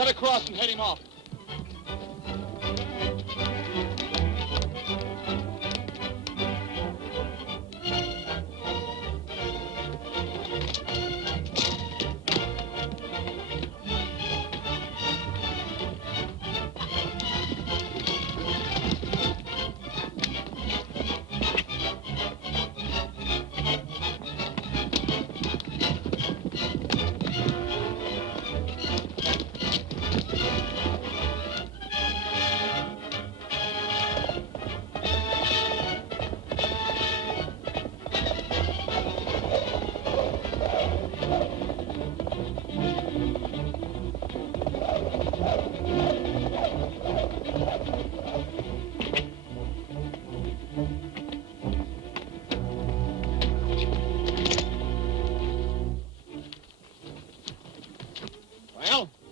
Cut across and head him off.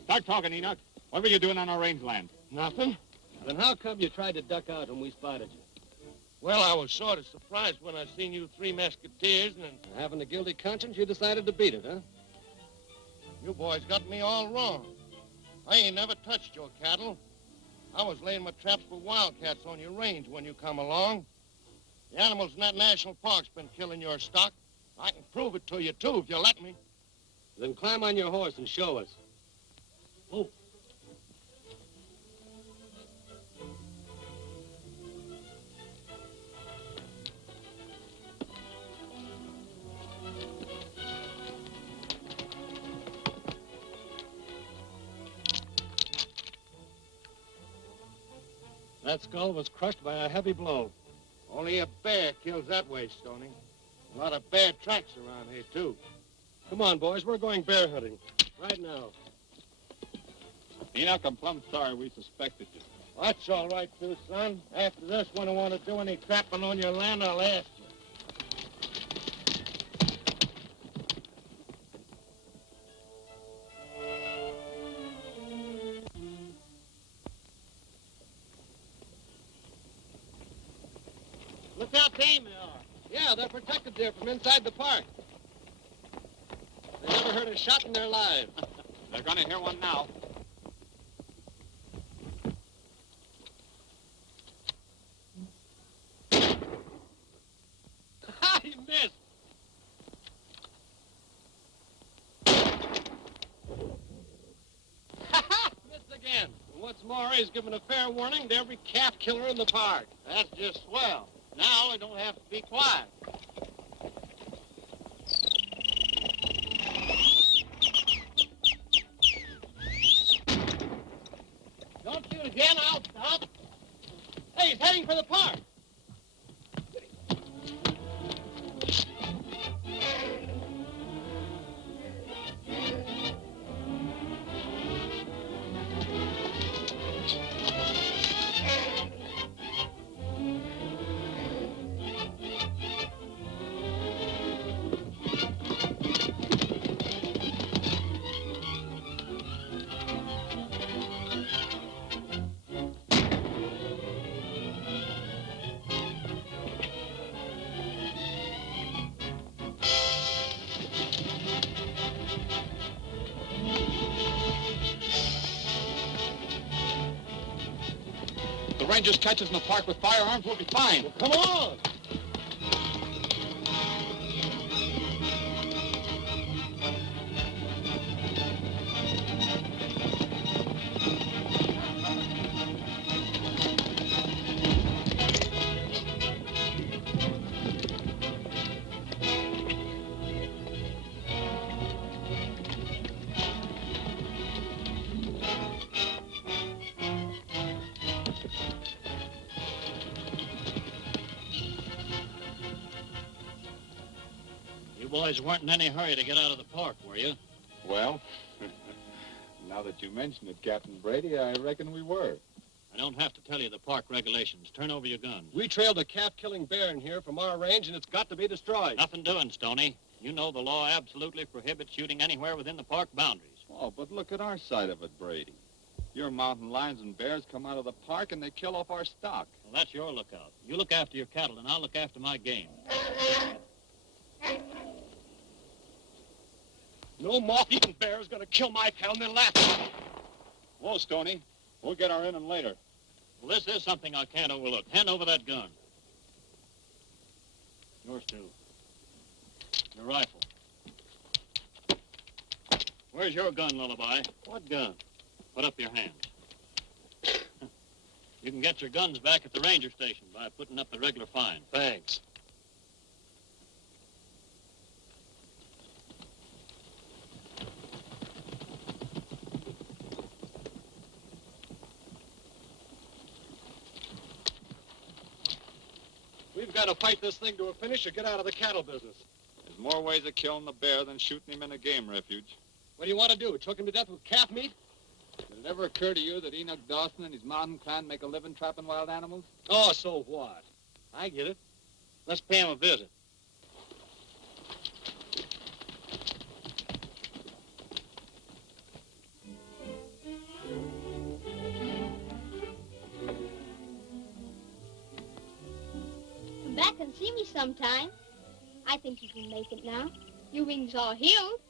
Start talking, Enoch. What were you doing on our rangeland? Nothing. Then how come you tried to duck out when we spotted you? Well, I was sort of surprised when I seen you three musketeers and... Having a guilty conscience, you decided to beat it, huh? You boys got me all wrong. I ain't never touched your cattle. I was laying my traps for wildcats on your range when you come along. The animals in that national park's been killing your stock. I can prove it to you, too, if you let me. Then climb on your horse and show us. Oh. That skull was crushed by a heavy blow. Only a bear kills that way, Stony. A lot of bear tracks around here, too. Come on, boys. We're going bear hunting. Right now. Enoch, I'm plumb sorry we suspected you. That's all right, too, son. After this, when I want to do any trapping on your land, I'll ask you. Look how tame they are. Yeah, they're protected there from inside the park. They never heard a shot in their lives. They're going to hear one now. He missed. Missed again. And what's more, he's given a fair warning to every calf killer in the park. That's just swell. Now I don't have to be quiet. Don't shoot again, I'll stop. Hey, he's heading for the park. Rangers catch us in the park with firearms, we'll be fine. Well, come on. You boys weren't in any hurry to get out of the park, were you? Well, now that you mention it, Captain Brady, I reckon we were. I don't have to tell you the park regulations. Turn over your guns. We trailed a calf-killing bear in here from our range, and it's got to be destroyed. Nothing doing, Stony. You know the law absolutely prohibits shooting anywhere within the park boundaries. Oh, but look at our side of it, Brady. Your mountain lions and bears come out of the park and they kill off our stock. Well, that's your lookout. You look after your cattle, and I'll look after my game. No moth-eating bear is going to kill my cattle and then laugh at me. Whoa, Stony. We'll get our in later. Well, this is something I can't overlook. Hand over that gun. Yours, too. Your rifle. Where's your gun, Lullaby? What gun? Put up your hand. You can get your guns back at the ranger station by putting up the regular fine. Thanks. We've got to fight this thing to a finish or get out of the cattle business. There's more ways of killing the bear than shooting him in a game refuge. What do you want to do? Choke him to death with calf meat? Did it ever occur to you that Enoch Dawson and his mountain clan make a living trapping wild animals? Oh, so what? I get it. Let's pay him a visit. Come back and see me sometime. I think you can make it now. Your wings all healed.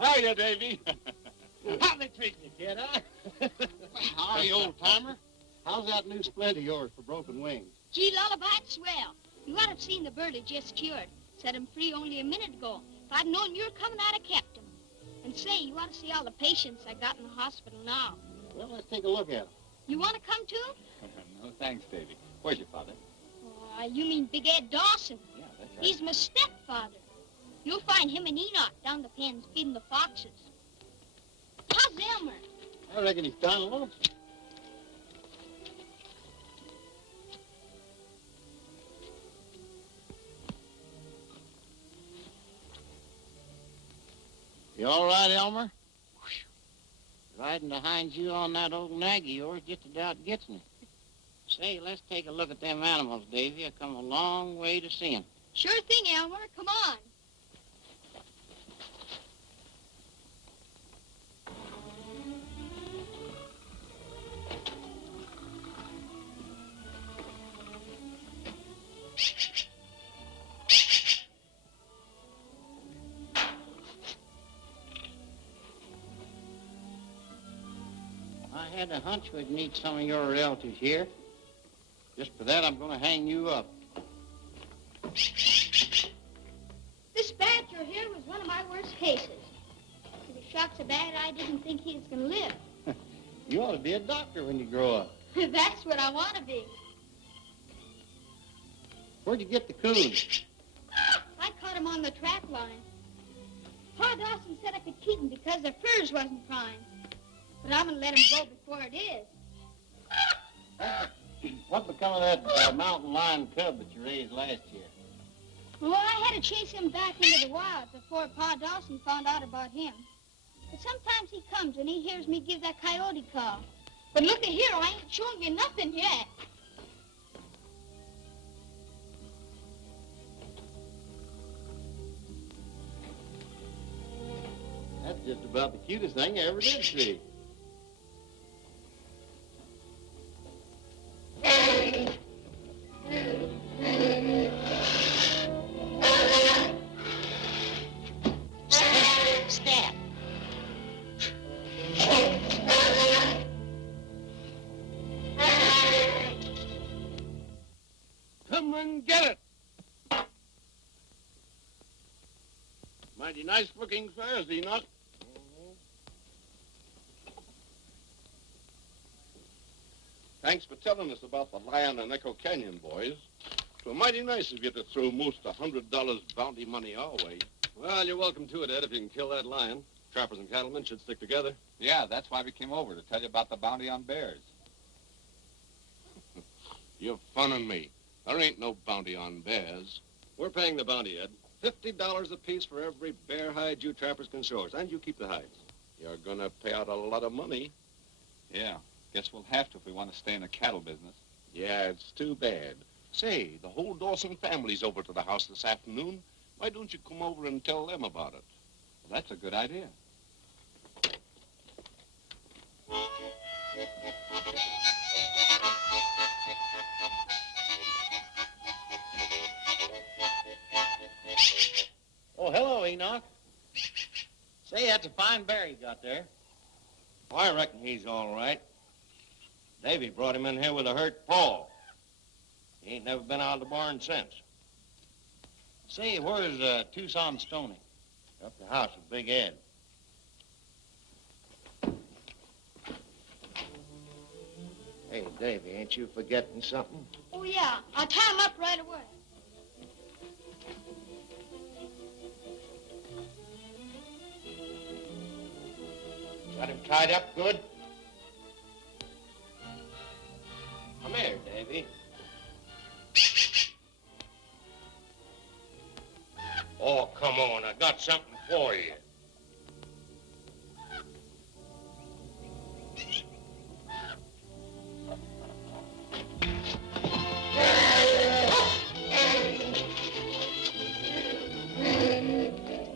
Hiya, Davey. How they treating you, kid, huh? Howdy, old-timer. How's that new splint of yours for broken wings? Gee, Lullaby, it's swell. You ought to have seen the bird I just cured. Set him free only a minute ago. If I'd known you were coming, I'd have kept him. And say, you ought to see all the patients I got in the hospital now. Well, let's take a look at him. You want to come too? No, thanks, Davey. Where's your father? You mean Big Ed Dawson. Yeah, that's right. He's my stepfather. You'll find him and Enoch down the pens feeding the foxes. How's Elmer? I reckon he's down lonesome. You all right, Elmer? Riding behind you on that old nag of yours just about gets me. Say, let's take a look at them animals, Davey. I've come a long way to see 'em. Sure thing, Elmer. Come on. I had a hunch we'd meet some of your relatives here. Just for that, I'm going to hang you up. This badger here was one of my worst cases. He was shot so bad I didn't think he was going to live. You ought to be a doctor when you grow up. That's what I want to be. Where'd you get the coon? I caught him on the trap line. Pa Dawson said I could keep him because their furs wasn't prime. But I'm going to let him go before it is. What become of that mountain lion cub that you raised last year? Well, I had to chase him back into the wild before Pa Dawson found out about him. But sometimes he comes and he hears me give that coyote call. But look at here, I ain't showing you nothing yet. That's just about the cutest thing I ever did see. Step. Come and get it. Mighty nice-looking furs, Enoch. Thanks for telling us about the lion and Echo Canyon, boys. It was mighty nice of you to throw Moose the $100 bounty money our way. Well, you're welcome to it, Ed, if you can kill that lion. Trappers and cattlemen should stick together. Yeah, that's why we came over, to tell you about the bounty on bears. You're funning me. There ain't no bounty on bears. We're paying the bounty, Ed. $50 apiece for every bear hide you trappers can show us, and you keep the hides. You're gonna pay out a lot of money. Yeah, guess we'll have to if we want to stay in the cattle business. Yeah, it's too bad. Say, the whole Dawson family's over to the house this afternoon. Why don't you come over and tell them about it? Well, that's a good idea. Oh, hello, Enoch. Say, that's a fine bear you got there. Well, I reckon he's all right. Davey brought him in here with a hurt paw. He ain't never been out of the barn since. Say, where's Tucson Stony? Up the house with Big Ed. Hey, Davey, ain't you forgetting something? Oh, yeah. I'll tie him up right away. Got him tied up good? Come here, Davey. Oh, come on. I got something for you.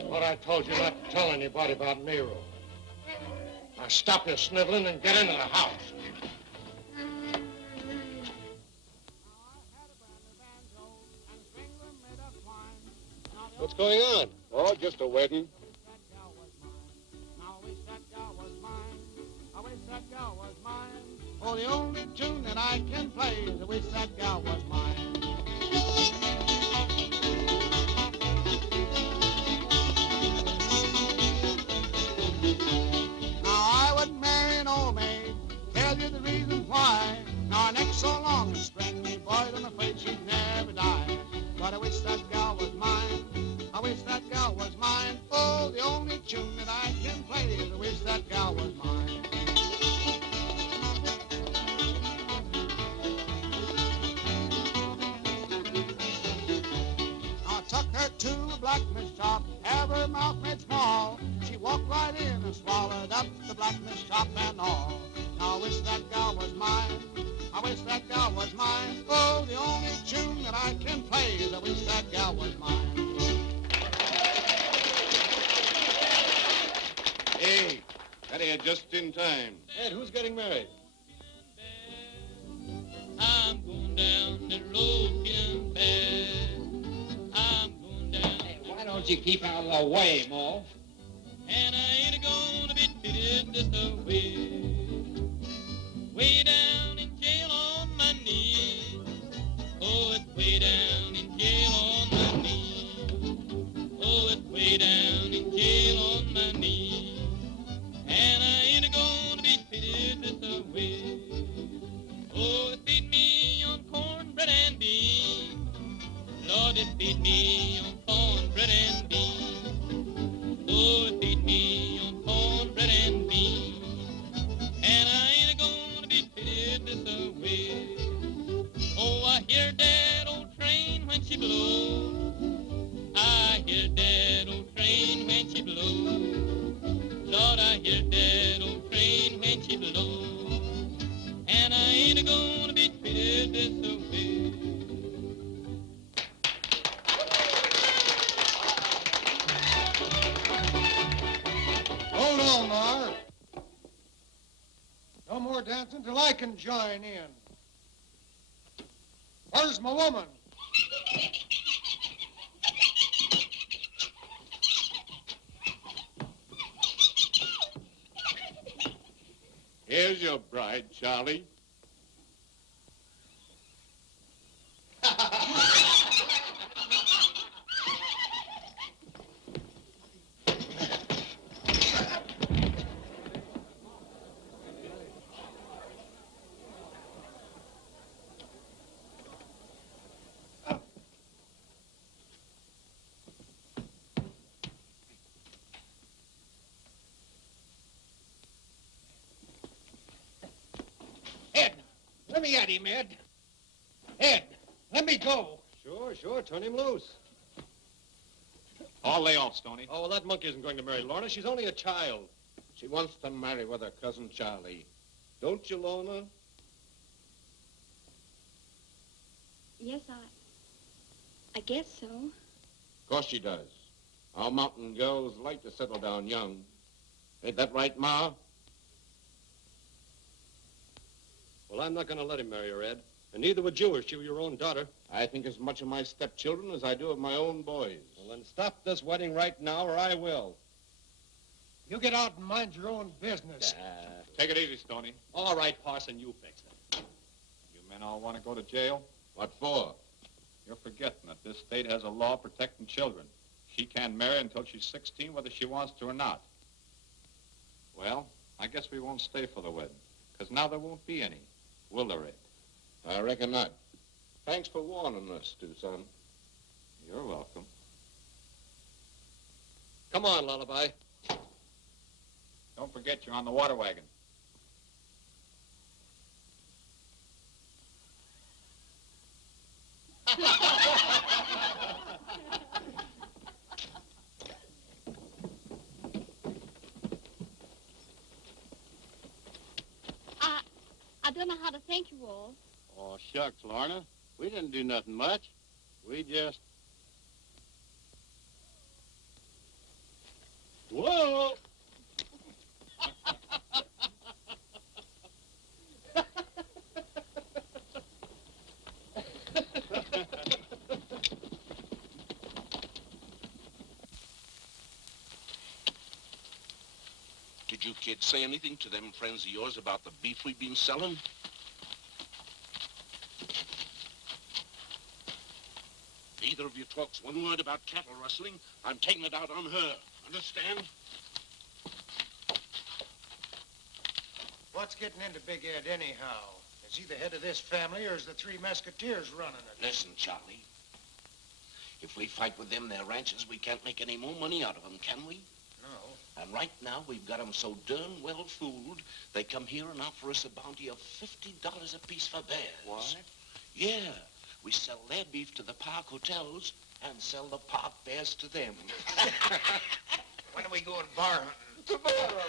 What I told you not to tell anybody about Nero. Now stop your sniveling and get into the house. What's going on? Oh, just a wedding. Oh, the only tune that I can play is I wish that gal was mine. Now I would marry an old maid, tell you the reason why. Now her neck so long and stringy, boys, I'm afraid she'd never die. But I wish that gal was mine. I wish that gal was mine. Oh, the only tune that I can play is I wish that gal was mine. I took her to a blacksmith shop, have her mouth made small. She walked right in and swallowed up the blacksmith shop and all. Now I wish that gal was mine. I wish that gal was mine. Oh, the only tune that I can play is I wish that gal was mine. Hey, got here just in time. Ed, who's getting married? I'm going down the road getting bad. I'm going down. Hey, why don't you keep out of the way, Mo? And I ain't gonna be treated this way. Way down in jail on my knees. Oh, it's way down in jail on my knees. Oh, it's way down in jail on my knees. And I ain't gonna be treated this way. Oh, it feed me on cornbread and beans. Lord, it feed me on cornbread and beans. Oh, it feed me on cornbread and beans. And I ain't gonna be treated this way. Oh, I hear that old train when she blows. I hear that old train when she blows. Lord, I hear that old train when she blows. And I ain't gonna be treated this way. Hold on, Mar. No more dancing till I can join in. Where's my woman? Here's your bride, Charlie. Let me at him, Ed. Ed, let me go. Sure. Turn him loose. All lay off, Stony. Oh, well, that monkey isn't going to marry Lorna. She's only a child. She wants to marry with her cousin Charlie. Don't you, Lorna? Yes, I guess so. Of course she does. Our mountain girls like to settle down young. Ain't that right, Ma? Well, I'm not going to let him marry her, Ed. And neither would you if she were your own daughter. I think as much of my stepchildren as I do of my own boys. Well, then stop this wedding right now, or I will. You get out and mind your own business. Take it easy, Stony. All right, Parson, you fix it. You men all want to go to jail? What for? You're forgetting that this state has a law protecting children. She can't marry until she's 16, whether she wants to or not. Well, I guess we won't stay for the wedding, because now there won't be any. Will there, Ed? I reckon not. Thanks for warning us, son. You're welcome. Come on, Lullaby. Don't forget you're on the water wagon. I don't know how to thank you all. Oh, shucks, Lorna. We didn't do nothing much. We just... Whoa! Did you kids say anything to them friends of yours about the beef we've been selling? If either of you talks one word about cattle rustling, I'm taking it out on her. Understand? What's getting into Big Ed anyhow? Is he the head of this family, or is the Three Musketeers running it? Listen, Charlie. If we fight with them, their ranches, we can't make any more money out of them, can we? No. And right now, we've got them so darn well fooled, they come here and offer us a bounty of $50 apiece for bears. What? Yeah. We sell their beef to the park hotels and sell the park bears to them. When are we going bar hunting? Tomorrow.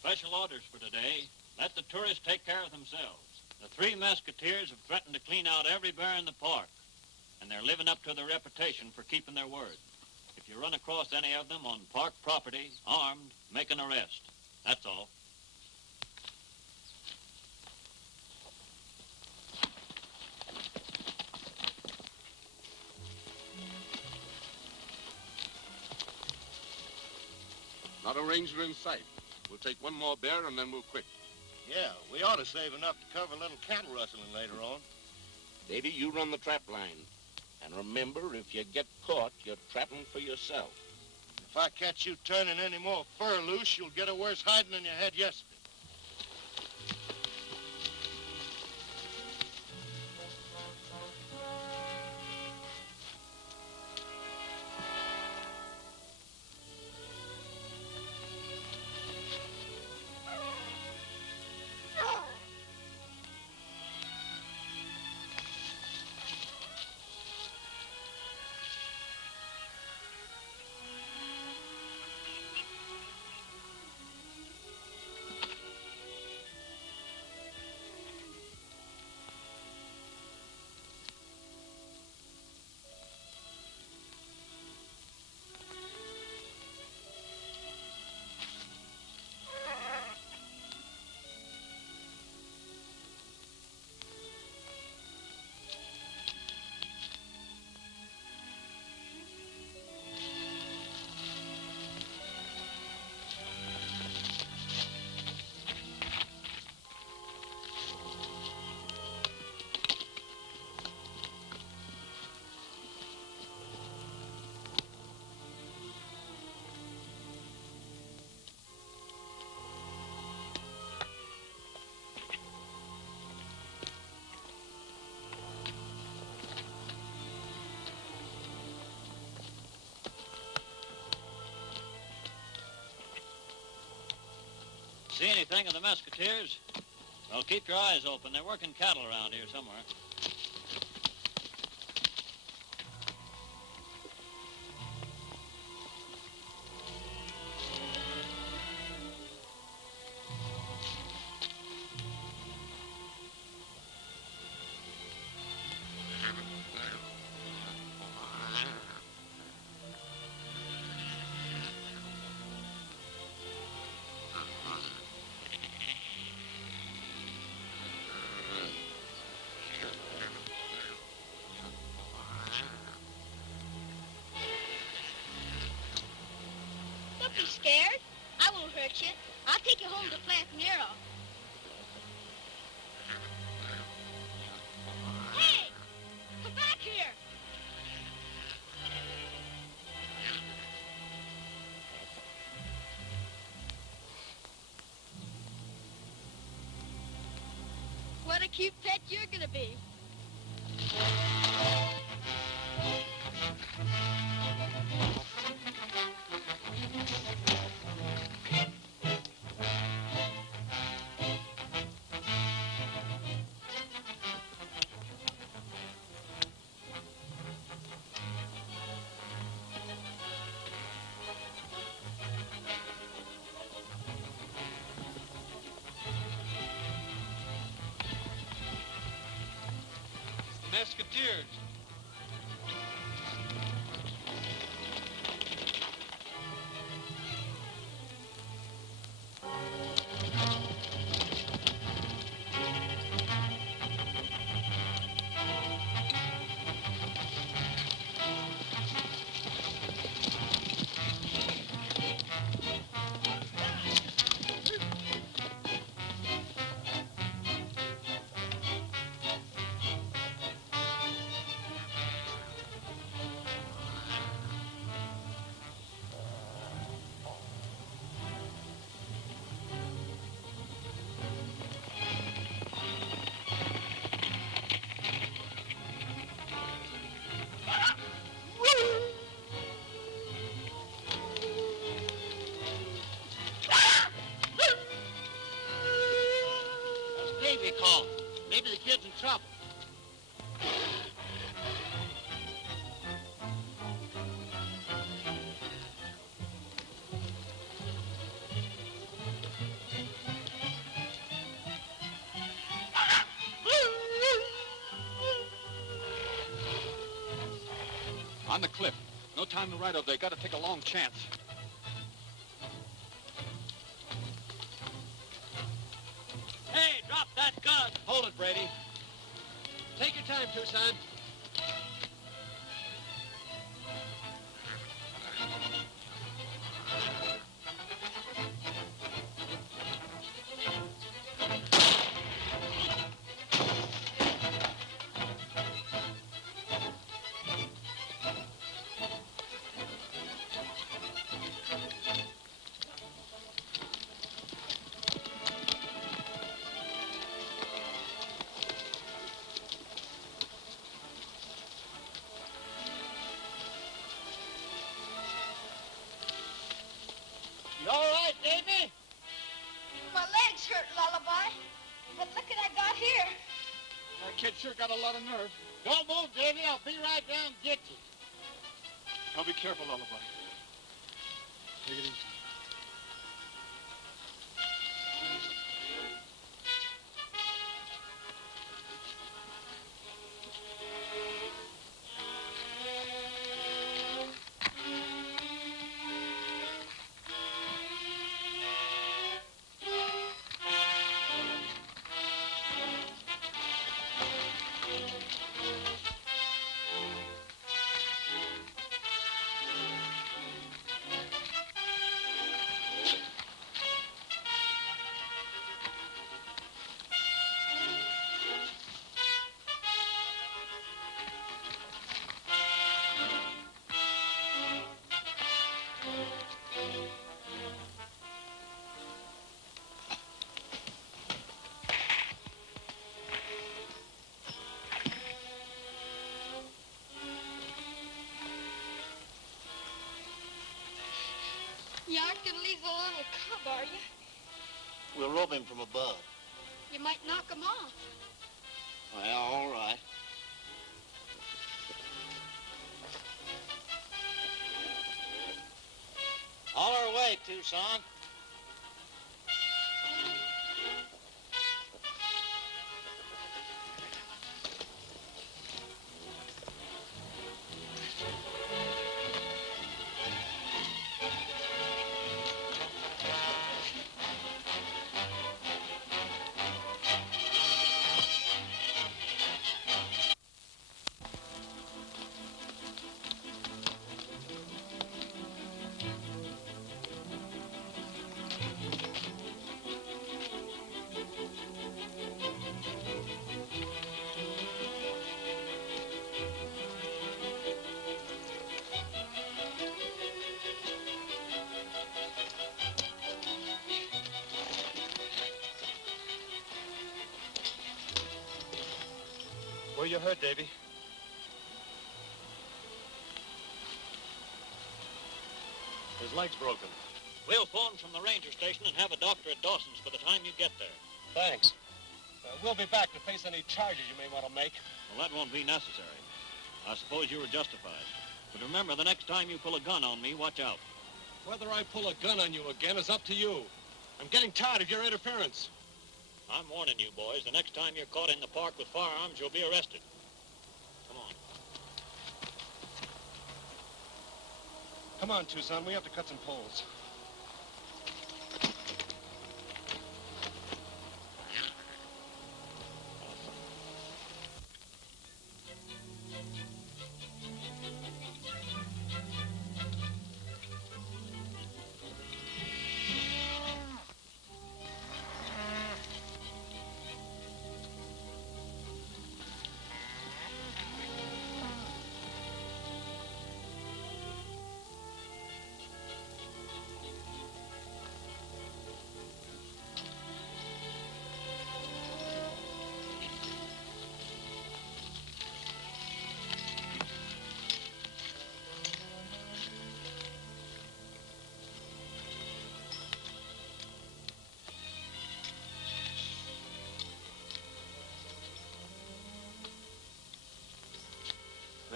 Special orders for today. Let the tourists take care of themselves. The Three Musketeers have threatened to clean out every bear in the park, and they're living up to their reputation for keeping their word. If you run across any of them on park property, armed, make an arrest. That's all. Not a ranger in sight. We'll take one more bear and then we'll quit. Yeah, we ought to save enough to cover a little cattle rustling later on. Davey, you run the trap line. And remember, if you get caught, you're trapping for yourself. If I catch you turning any more fur loose, you'll get a worse hiding than you had yesterday. See anything of the Musketeers? Well, keep your eyes open. They're working cattle around here somewhere. Don't be scared. I won't hurt you. I'll take you home to Plant Nero. Hey! Come back here! What a cute pet you're gonna be. Musketeers. Davey called. Maybe the kid's in trouble. On the cliff. No time to ride over there. Got to take a long chance. Hey, drop that gun! Hold it, Brady. Take your time, Tucson. You all right, Davey? My legs hurt, Lullaby. But look what I got here. That kid sure got a lot of nerve. Don't move, Davey. I'll be right down and get you. Now be careful, Lullaby. Take it easy. You aren't gonna leave the little cub, are you? We'll rope him from above. You might knock him off. Well, all right. All our way, Tucson. Where you hurt, Davey? His leg's broken. We'll phone from the ranger station and have a doctor at Dawson's by the time you get there. Thanks. We'll be back to face any charges you may want to make. Well, that won't be necessary. I suppose you were justified. But remember, the next time you pull a gun on me, watch out. Whether I pull a gun on you again is up to you. I'm getting tired of your interference. I'm warning you, boys. The next time you're caught in the park with firearms, you'll be arrested. Come on. Come on, Tucson. We have to cut some poles.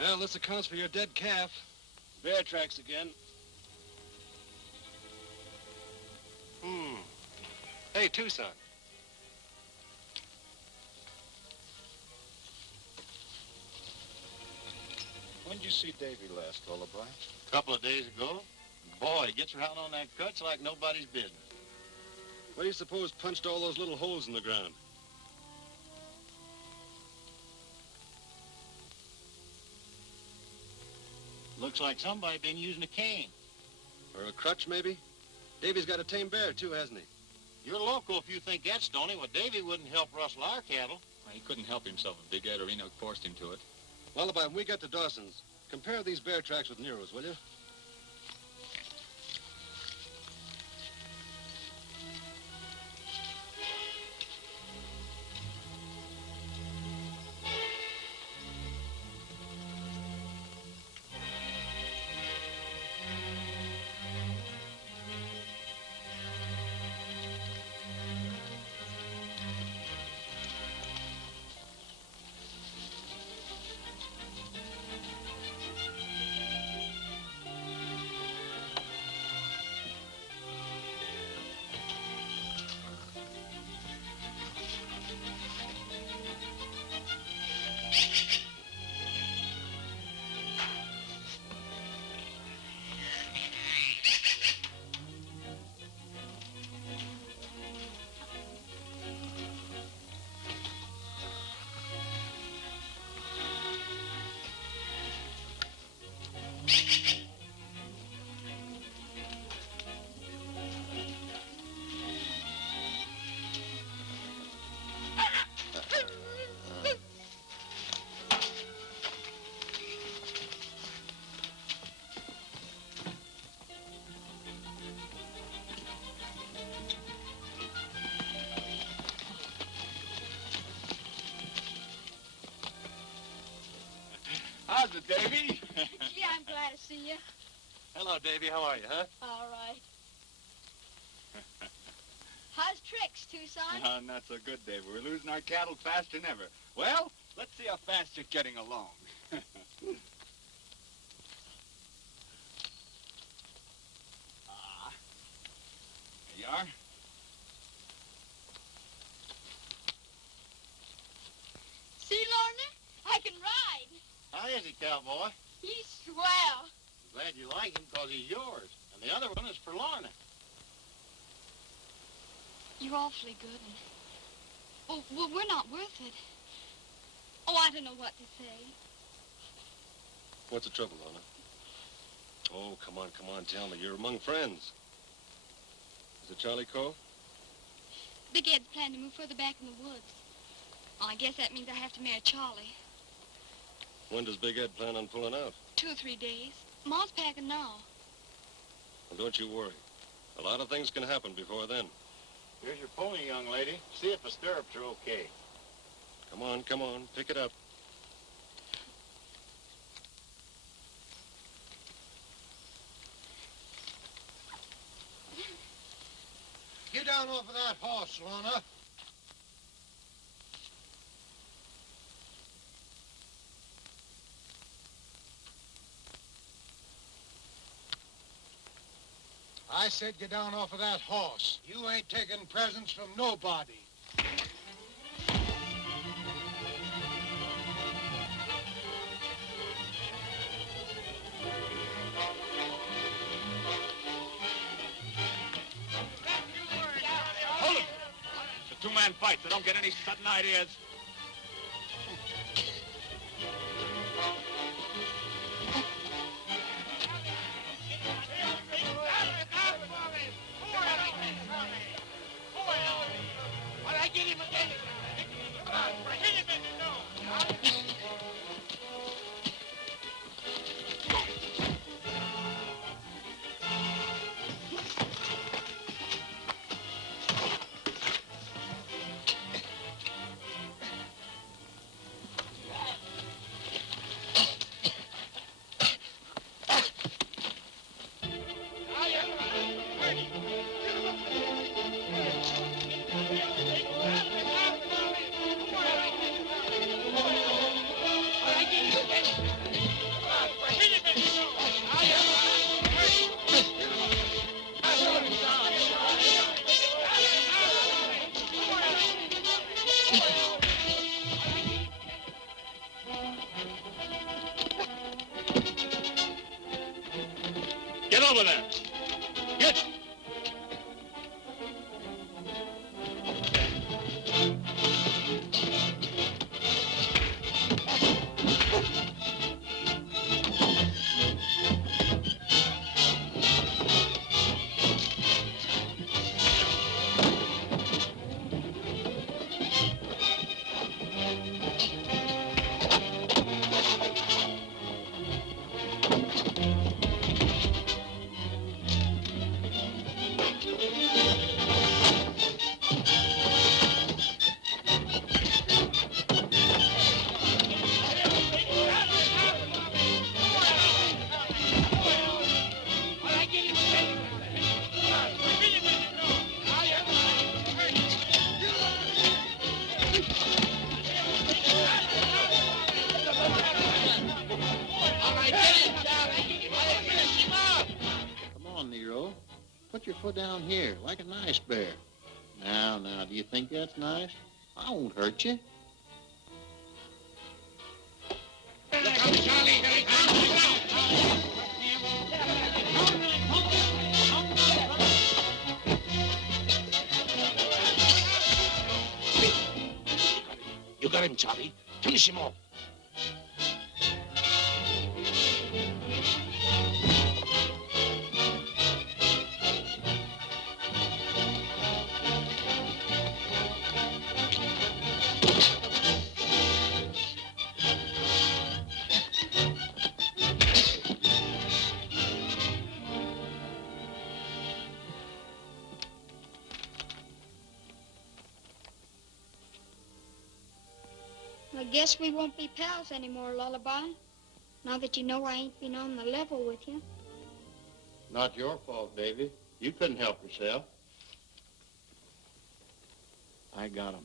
Well, this accounts for your dead calf. Bear tracks again. Hey, Tucson. When did you see Davey last, Lullaby? A couple of days ago. Boy, he gets around on that crutch like nobody's business. What do you suppose punched all those little holes in the ground? Looks like somebody been using a cane. Or a crutch, maybe? Davey's got a tame bear, too, hasn't he? You're loco if you think that, Stony. Well, Davey wouldn't help rustle our cattle. Well, he couldn't help himself if Big Ed or Enoch forced him to it. Lullaby, when we get to Dawson's, compare these bear tracks with Nero's, will you? How's it, Davey? Gee, I'm glad to see you. Hello, Davey. How are you, huh? All right. How's tricks, Tucson? Not so good, Davey. We're losing our cattle faster than ever. Well, let's see how fast you're getting along. There you are. See, Lorna? I can ride. How is he, cowboy? He's swell. Glad you like him because he's yours. And the other one is for Lorna. You're awfully good. Oh, well, we're not worth it. Oh, I don't know what to say. What's the trouble, Lorna? Oh, come on, tell me. You're among friends. Is it Charlie Cole? Big Ed's planning to move further back in the woods. Well, I guess that means I have to marry Charlie. When does Big Ed plan on pulling out? 2 or 3 days. Ma's packing now. Well, don't you worry. A lot of things can happen before then. Here's your pony, young lady. See if the stirrups are okay. Come on, pick it up. Get down off of that horse, Lorna. I said get down off of that horse. You ain't taking presents from nobody. Hold it! It's a two-man fight, so don't get any sudden ideas. Get over there. Get. Put your foot down here, like a nice bear. Now, do you think that's nice? I won't hurt you. Look out, Charlie! Here he comes! You got him, Charlie. Finish him off. I guess we won't be pals anymore, Lullaby. Now that you know I ain't been on the level with you. Not your fault, Davey. You couldn't help yourself. I got him.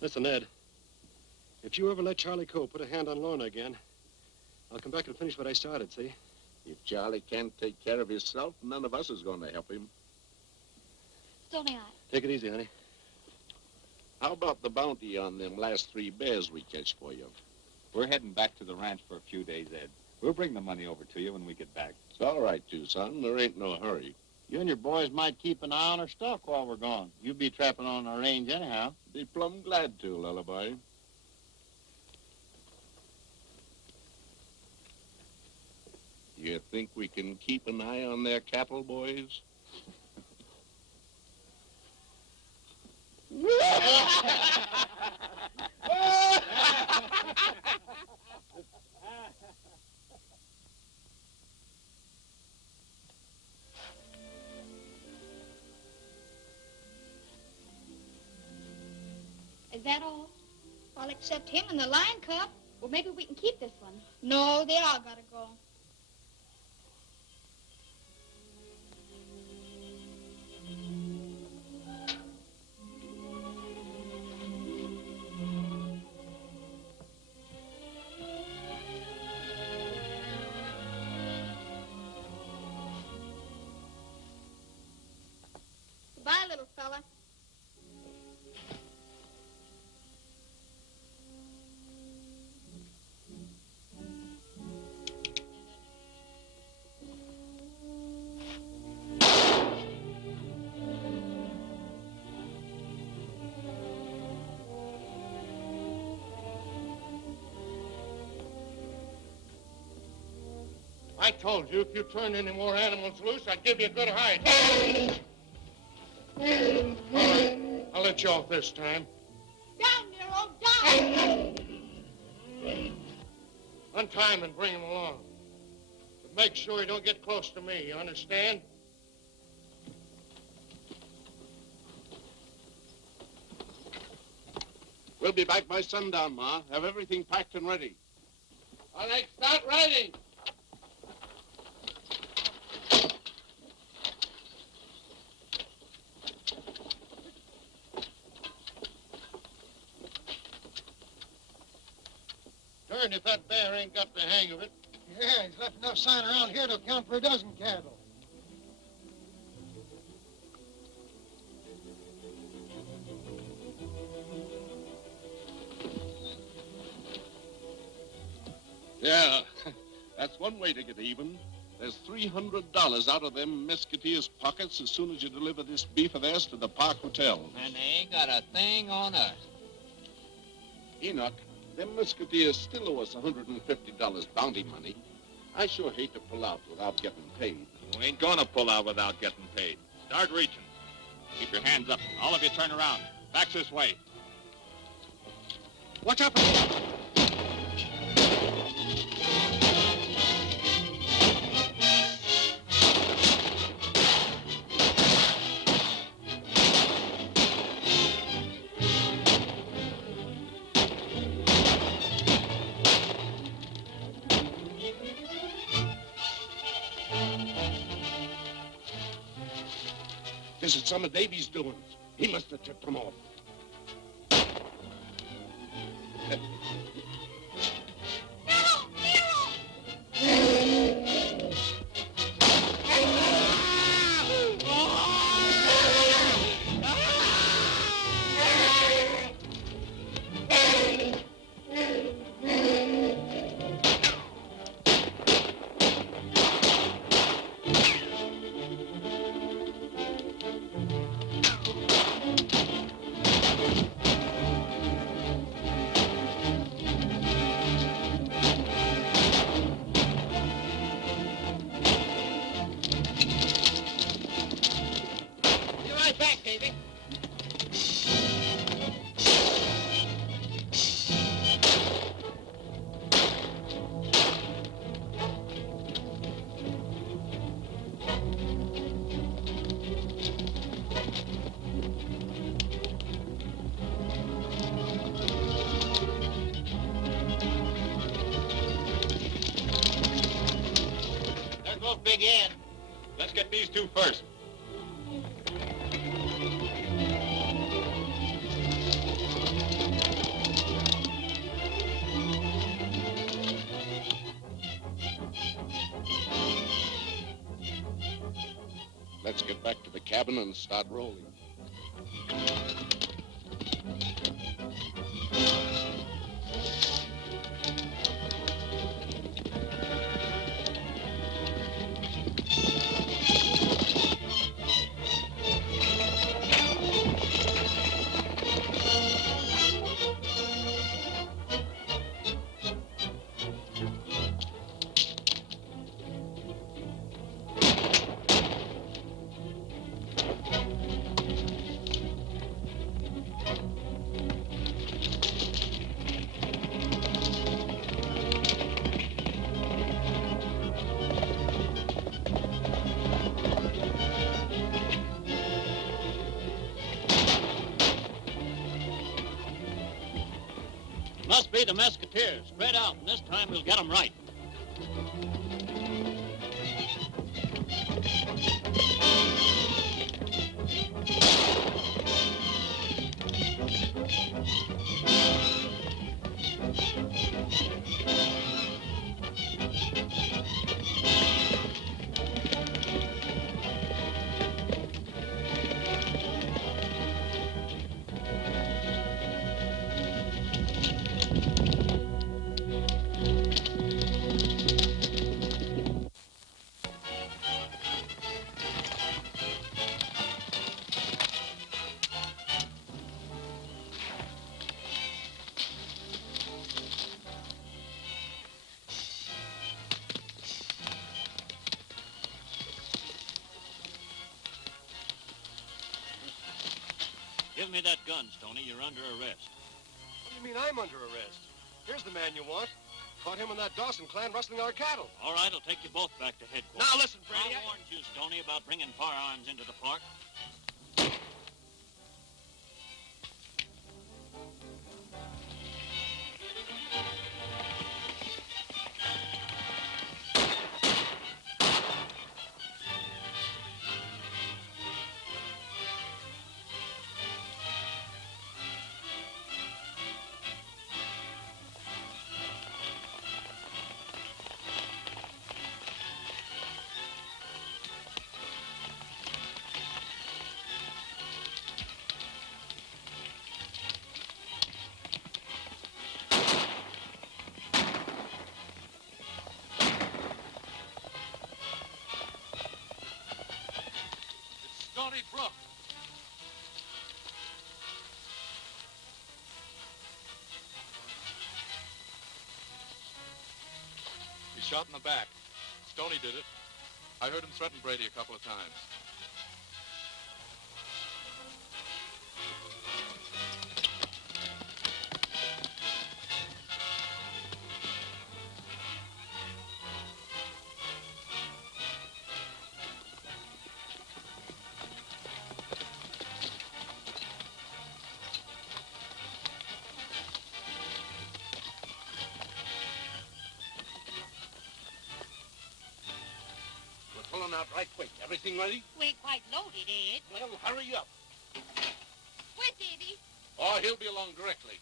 Listen, Ed. If you ever let Charlie Cole put a hand on Lorna again, I'll come back and finish what I started, see? If Charlie can't take care of himself, none of us is going to help him. Stony, Take it easy, honey. How about the bounty on them last 3 bears we catch for you? We're heading back to the ranch for a few days, Ed. We'll bring the money over to you when we get back. It's all right, too, son. There ain't no hurry. You and your boys might keep an eye on our stock while we're gone. You'll be trapping on our range anyhow. Be plumb glad to, Lullaby. You think we can keep an eye on their cattle, boys? Is that all? All except him and the lion cub. Well, maybe we can keep this one. No, they all gotta go. Goodbye, little fella. I told you, if you turned any more animals loose, I'd give you a good hide. All right, I'll let you off this time. Down, Nero, down! Untie him and bring him along. But make sure he don't get close to me, you understand? We'll be back by sundown, Ma. Have everything packed and ready. All right, start riding. Darn if that bear ain't got the hang of it. Yeah, he's left enough sign around here to account for a dozen cattle. Yeah, that's one way to get even. There's $300 out of them Mesquiteers' pockets as soon as you deliver this beef of theirs to the Park Hotel. And they ain't got a thing on us. Enoch, them Mesquiteers still owe us $150 bounty money. I sure hate to pull out without getting paid. We ain't gonna pull out without getting paid. Start reaching. Keep your hands up. All of you turn around. Back this way. Watch out! This is some of Davey's doings. He must have tipped them off. Big Ed. Let's get these two first. Let's get back to the cabin and start rolling. Must be the Musketeers. Spread out, and this time we'll get them right. Give me that gun, Stony. You're under arrest. What do you mean I'm under arrest? Here's the man you want. Caught him and that Dawson clan rustling our cattle. All right, I'll take you both back to headquarters. Now listen, Brady. I warned you, Stony, about bringing firearms into the park. Stony Brook. He's shot in the back. Stony did it. I heard him threaten Brady a couple of times. Pulling out right quick. Everything ready? We ain't quite loaded, Ed. Well, hurry up. Where's Davey? Oh, he'll be along directly.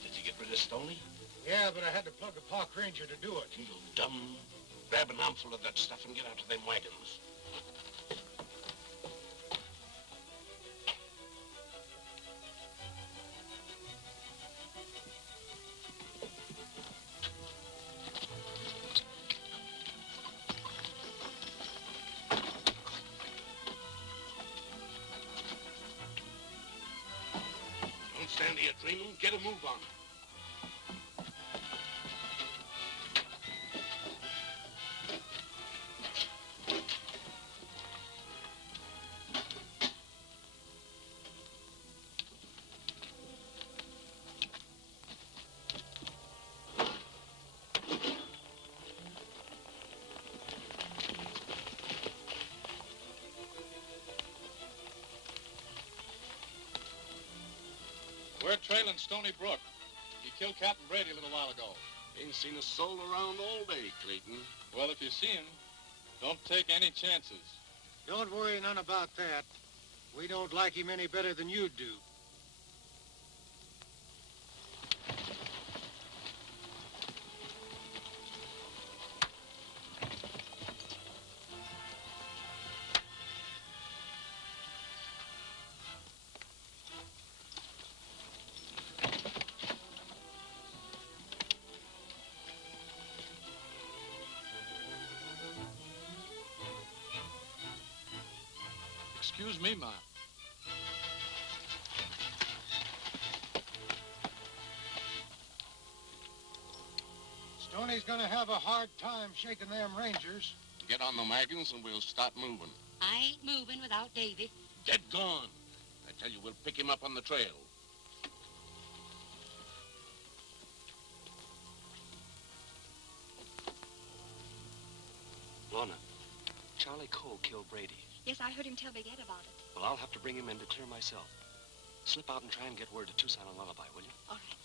Did you get rid of Stony? Yeah, but I had to plug a park ranger to do it. You dumb. Grab an armful of that stuff and get out of them wagons. Don't stand here dreaming. Get a move on. We're trailing Stony Brook. He killed Captain Brady a little while ago. Ain't seen a soul around all day, Clayton. Well, if you see him, don't take any chances. Don't worry none about that. We don't like him any better than you do. Excuse me, Ma. Stoney's gonna have a hard time shaking them Rangers. Get on the wagons and we'll start moving. I ain't moving without Davey. Dead gone. I tell you, we'll pick him up on the trail. Lorna, Charlie Cole killed Brady. Yes, I heard him tell Big Ed about it. Well, I'll have to bring him in to clear myself. Slip out and try and get word to Tucson and Lullaby, will you? All right.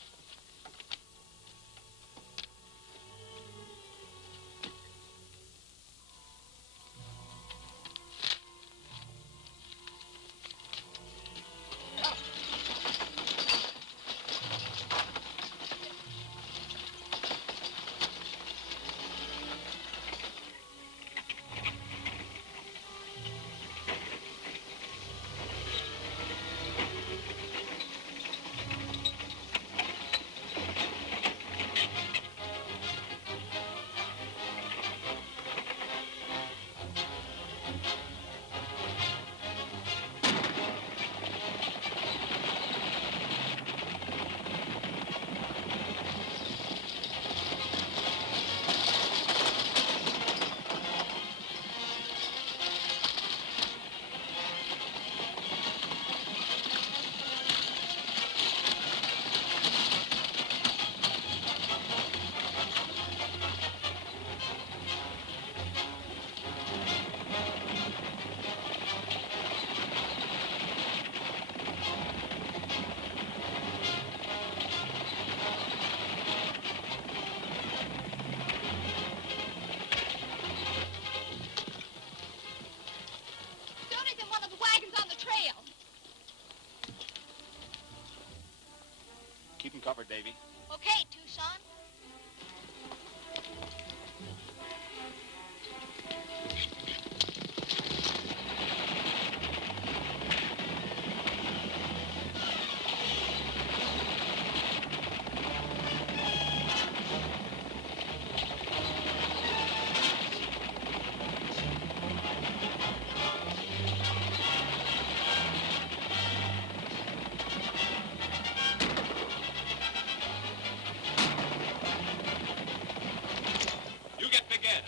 Keep him covered, Davey. Okay, Tucson.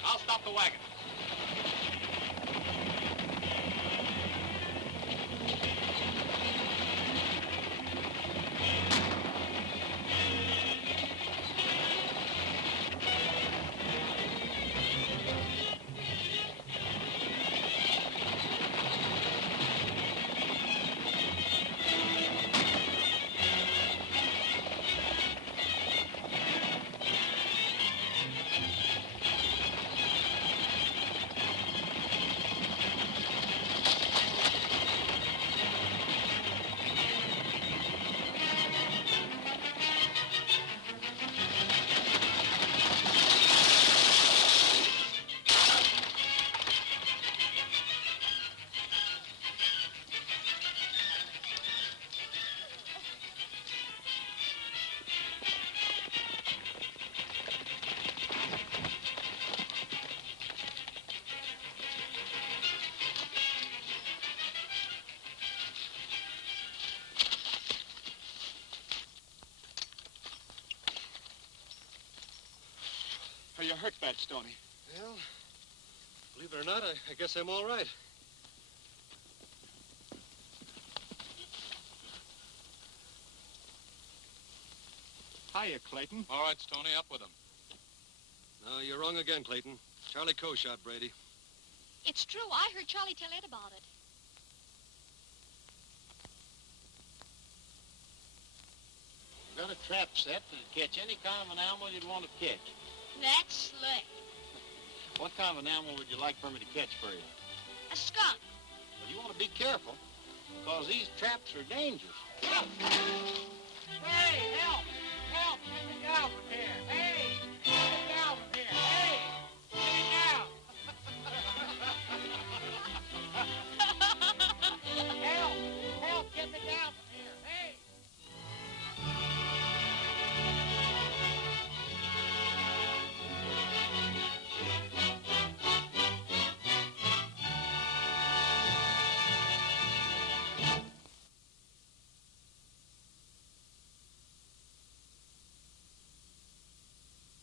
I'll stop the wagon. Are you hurt bad, Stony? Well, believe it or not, I guess I'm all right. Hiya, Clayton. All right, Stony, up with him. No, you're wrong again, Clayton. Charlie Coe shot Brady. It's true. I heard Charlie tell Ed about it. got a trap set to catch any kind of an animal you'd want to catch. That's slick. What kind of an animal would you like for me to catch for you? A skunk. Well, you want to be careful, because these traps are dangerous. Hey, help! Help! Get the guy over here!